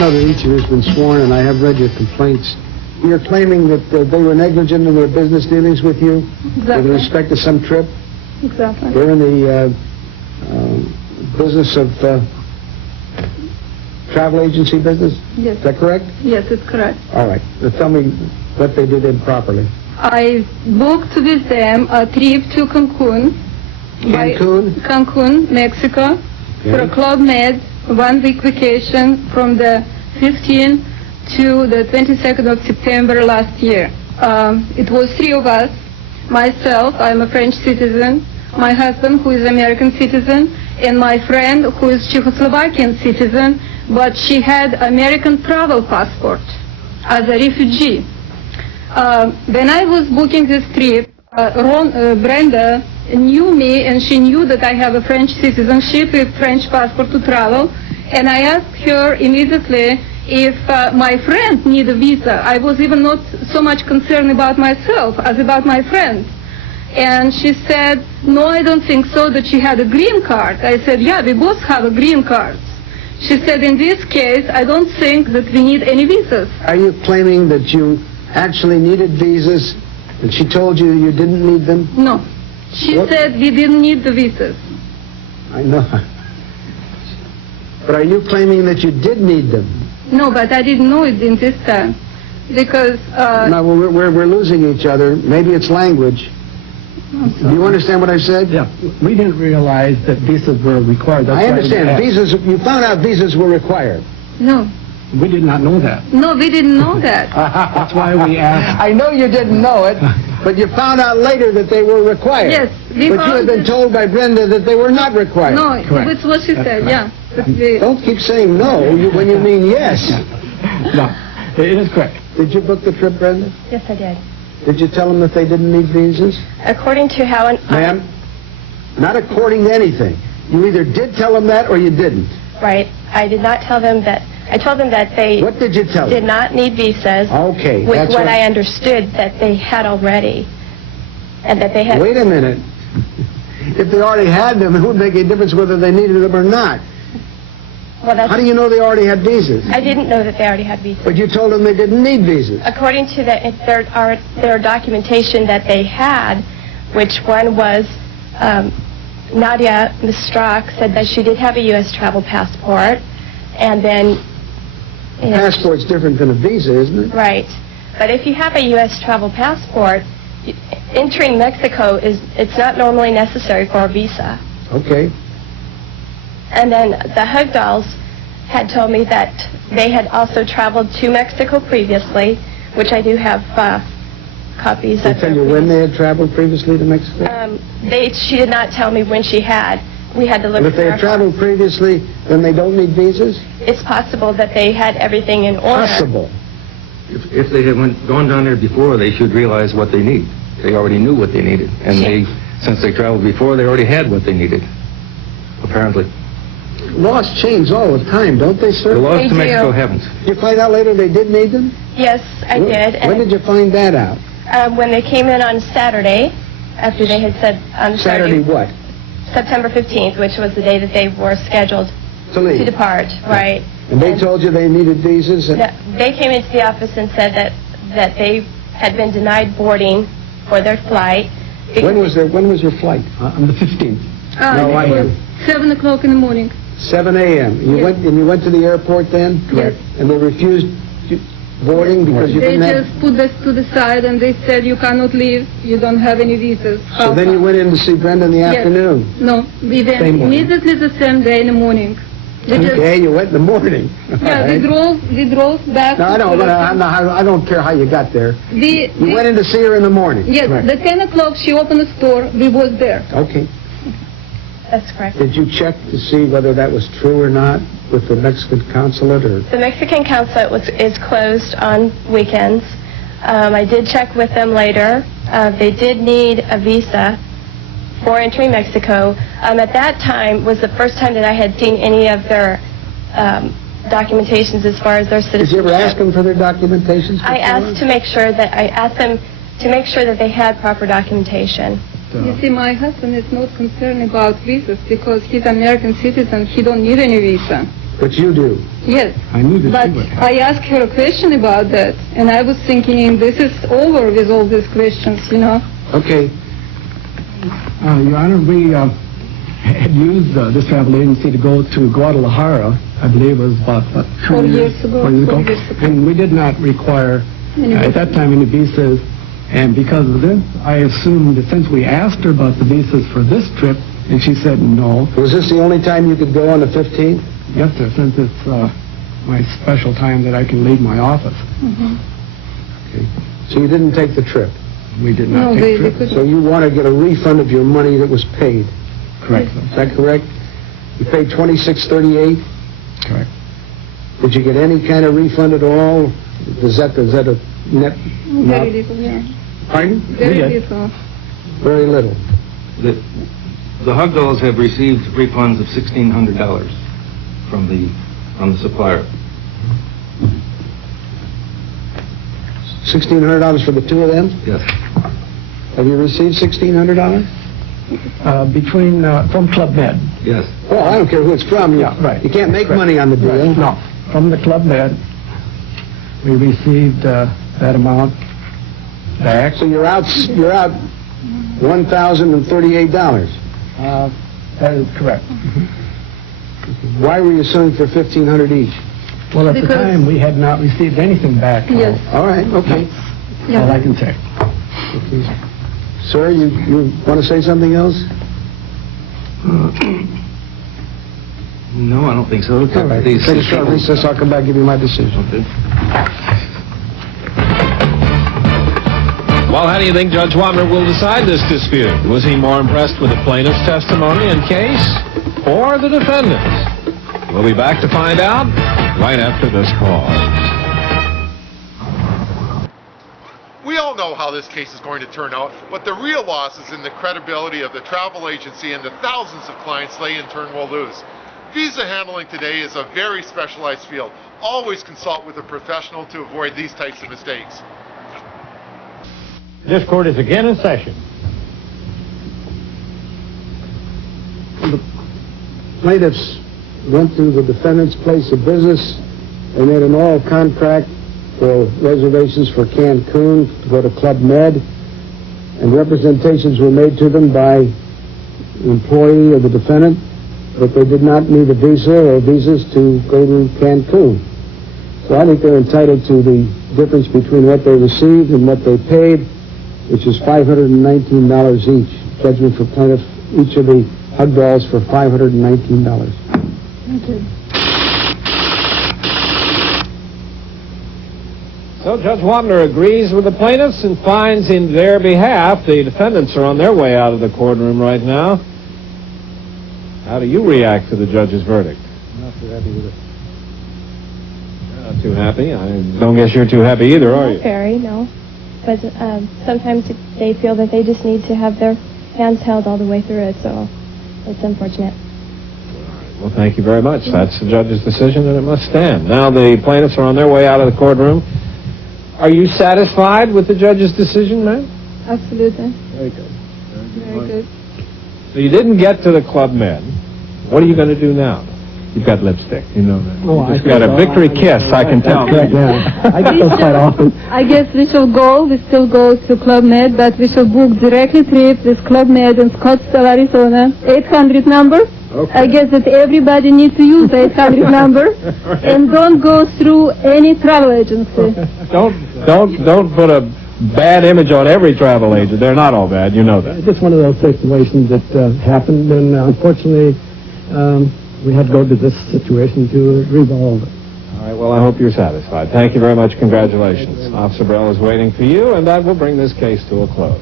know that each of you has been sworn, and I have read your complaints. You're claiming that they were negligent in their business dealings with you? Exactly. With respect to some trip? Exactly. They're in the business of travel agency business? Yes. Is that correct? Yes, it's correct. All right. Now tell me what they did improperly. I booked with them a trip to Cancun. Cancun, Mexico, Okay. for a Club Med 1 week vacation from the 15th to the 22nd of September last year. It was 3 of us. Myself, I'm a French citizen, my husband, who is American citizen, and my friend, who is Czechoslovakian citizen, but she had American travel passport as a refugee. When I was booking this trip, Brenda knew me, and she knew that I have a French citizenship with French passport to travel, and I asked her immediately if my friend need a visa. I was even not so much concerned about myself as about my friend. And she said, no, I don't think so, that she had a green card. I said, yeah, we both have a green card. She said, in this case, I don't think that we need any visas. Are you claiming that you actually needed visas, and she told you you didn't need them? No. She said we didn't need the visas. I know. But are you claiming that you did need them? No, but I didn't know it in this time. Because... No, we're losing each other. Maybe it's language. Do you understand what I said? Yeah. We didn't realize that visas were required. That's I understand. Visas. You found out visas were required. No. We did not know that. No, we didn't know that. That's why we asked. I know you didn't know it, but you found out later that they were required. Yes. But you had been told by Brenda that they were not required. No, Correct. it's what she said, yeah. Don't keep saying no when you mean yes. No, it is correct. Did you book the trip, Brenda? Yes, I did. Did you tell them that they didn't need visas? According to how... Ma'am, not according to anything. You either did tell them that or you didn't. Right. I did not tell them that... I told them that they... What did you tell them? Did not need visas. Okay. With that's what I understood that they had already. And that they had... Wait a minute. If they already had them, it wouldn't make any difference whether they needed them or not. Well, that's... How do you know they already had visas? I didn't know that they already had visas. But you told them they didn't need visas. According to their documentation that they had, which one was Nadia Mistrock said that she did have a U.S. travel passport, and then... A passport's different than a visa, isn't it? Right. But if you have a U.S. travel passport, entering Mexico it's not normally necessary for a visa. Okay. And then the Hugdals had told me that they had also traveled to Mexico previously, which I do have copies They of. tell you when they had traveled previously to Mexico? She did not tell me when she had. We had to look. But if they had traveled previously, then they don't need visas? It's possible that they had everything in order. Possible. If they had gone down there before, they should realize what they need. They already knew what they needed. And since they traveled before, they already had what they needed, apparently. Laws change all the time, don't they, sir? The laws They to Mexico do. haven't. Did you find out later they did need them? Yes, I did. When did you find that out? When they came in on Saturday, after they had said on Saturday what? September 15th, which was the day that they were scheduled To leave. to depart, right? And they told you they needed visas? And They came into the office and said that they had been denied boarding for their flight. when was your flight? On the 15th. No, I it was am. 7 o'clock in the morning. 7 a.m. You went to the airport then? Yes. And they refused boarding because you They didn't have... just put us to the side and they said, you cannot leave, you don't have any visas. So then you went in to see Brenda in the Yes. afternoon? No, we went Same morning. immediately the same day in the morning. We just- Okay, you went in the morning. yeah, All right. we drove back. No, I know, but I don't care how you got there. You went in to see her in the morning? Yes, Correct. the 10 o'clock she opened the store, we was there. Okay. That's correct. Did you check to see whether that was true or not with the Mexican consulate? Or The Mexican consulate is closed on weekends. I did check with them later. They did need a visa for entering Mexico. At that time was the first time that I had seen any of their documentations as far as their citizenship. Did you ever ask them for their documentations? I asked them to make sure that they had proper documentation. You see, my husband is not concerned about visas because he's American citizen. He don't need any visa. But you do. Yes. I knew that But she would have. I asked her a question about that, and I was thinking, this is over with all these questions, you know. Okay. Your Honor, we had used this travel agency to go to Guadalajara, I believe it was about 4 years ago. 4 years ago. 4 years ago. And we did not require, Any at that time, any visas. And because of this, I assumed that since we asked her about the visas for this trip, and she said no. Was this the only time you could go on the 15th? Yes, sir, since it's my special time that I can leave my office. Okay. So you didn't take the trip. We did No, not they take trips. couldn't. So you want to get a refund of your money that was paid. Correct, Is sir. that correct? You paid $26.38. Correct. Did you get any kind of refund at all? Is that a net? Very little, yeah. Pardon? Very did. little. Very little. The Hug Dolls have received refunds of $1,600 from the supplier. $1,600 for the two of them? Yes. Have you received $1,600? From Club Med. Yes. Well, I don't care who it's from. Yeah, right. You can't make Correct. money on the deal. Right. No, from the Club Med, we received that amount back. So you're out $1,038. That is correct. Why were you suing for $1,500 each? Well, at the Because- time, we had not received anything back. Yes. All right, okay. That's all I can say. Sir, you want to say something else? No, I don't think so. All right, take a short recess. I'll come back and give you my decision. Well, how do you think Judge Wapner will decide this dispute? Was he more impressed with the plaintiff's testimony and case or the defendant's? We'll be back to find out right after this pause. We all know how this case is going to turn out, but the real loss is in the credibility of the travel agency and the thousands of clients they in turn will lose. Visa handling today is a very specialized field. Always consult with a professional to avoid these types of mistakes. This court is again in session. The plaintiffs went to the defendant's place of business. They made an oral contract for reservations for Cancun to go to Club Med, and representations were made to them by an employee of the defendant that they did not need a visa or visas to go to Cancun. So I think they're entitled to the difference between what they received and what they paid, which is $519 each. Judgment for plaintiff, each of the Hug Dolls for $519. Thank you. So Judge Wapner agrees with the plaintiffs and finds in their behalf. The defendants are on their way out of the courtroom right now. How do you react to the judge's verdict? Not too happy with it. You're not too happy. I don't guess you're too happy either, are you? Not very, no. But sometimes they feel that they just need to have their hands held all the way through it, so it's unfortunate. Well, thank you very much. That's the judge's decision, and it must stand. Now the plaintiffs are on their way out of the courtroom. Are you satisfied with the judge's decision, ma'am? Absolutely. Very good. Very good. So you didn't get to the Club Med. What are you going to do now? You've got lipstick, you know that. Oh, You've got a victory kiss, I can tell. I get those quite often. I guess we shall go. We still go to Club Med, but we shall book directly trip with Club Med in Scottsdale, Arizona. 800 number. Okay. I guess that everybody needs to use the 800 number, and don't go through any travel agency. Don't put a bad image on every travel agent. They're not all bad, you know that. It's just one of those situations that happened, and unfortunately, we had to go to this situation to resolve it. All right, well, I hope you're satisfied. Thank you very much. Congratulations. Officer Burrell is waiting for you, and that will bring this case to a close.